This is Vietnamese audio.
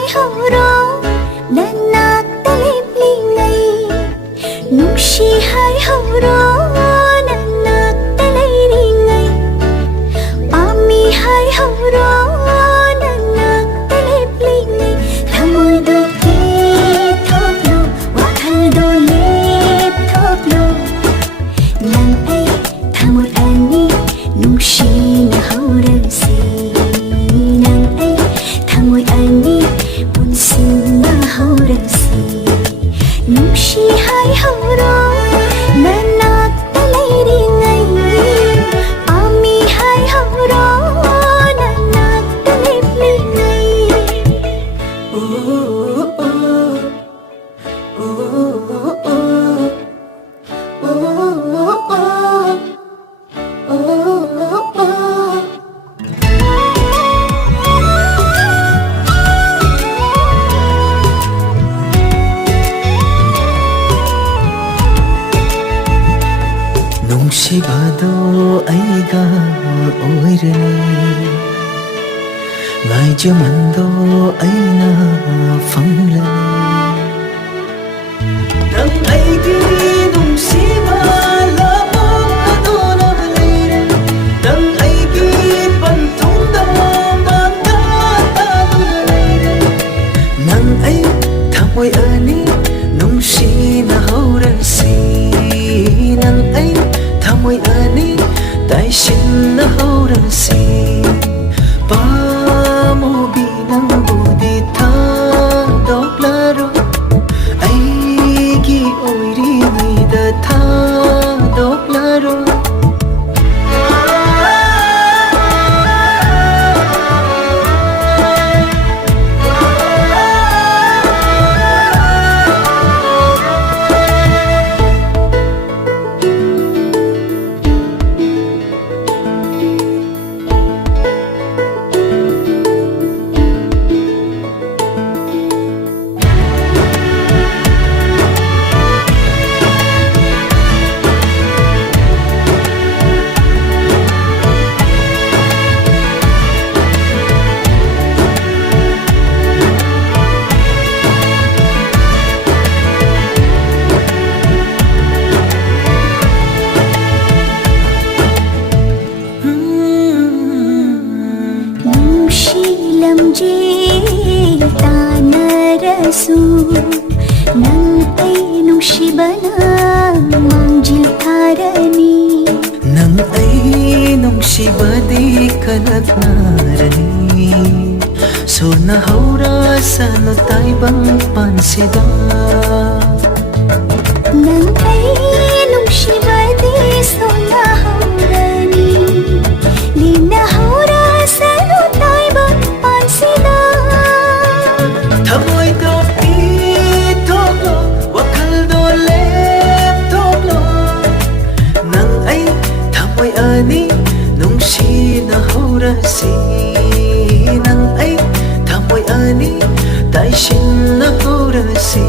hai horo nanakta leplingay nungsi hai horo nanakta leiringay pami hai horo nanakta leplingay thamoido thoklo wakhaldo lep thoklo nang ai thamoi ani nungsi na haurasi nang ai thamoi ani punsin na haurasi nungsi hai horo nanakta leiringay pami hai horo nanakta leplingay ꯅꯨꯡꯁꯤꯕꯗꯣ ꯑꯩꯒ ꯑꯣꯏꯔꯅꯤ ꯉꯥꯏꯖꯃꯟꯗꯣ ꯑꯩꯅ ꯐꯪꯂꯅꯤ ꯅꯪ ꯑꯩꯒꯤ ꯅꯨꯡꯁꯤꯕ ꯂꯥꯞꯄꯗꯨꯅ ꯂꯩꯔꯦ ꯅꯪ ꯑꯩꯒꯤ ꯄꯟꯊꯨꯡꯗ ꯃꯥꯡꯗꯗꯨꯅ ꯂꯩꯔꯦ ꯅꯪ ꯑꯩ ꯊꯃꯣꯏ ꯑꯅꯤ ꯅꯨꯡꯁꯤꯅ ꯍꯧꯔꯁꯤ nang ay thamoy ani taishinna haurasi pamobi nang budi tha doklaro aigi oiri nida tha doklaro nang ay nungsibana mangjil tharani nang ay nungsibadi kalaknarani so na haura sa no taibang pansida nang ay nungsibadi so na haurani li na haura sa no taibang pansida thamoy do thoklo wakhaldo lep thoklo nang ay thamoy ani nungsina haurasi nang ay thamoy ani taishin na haurasi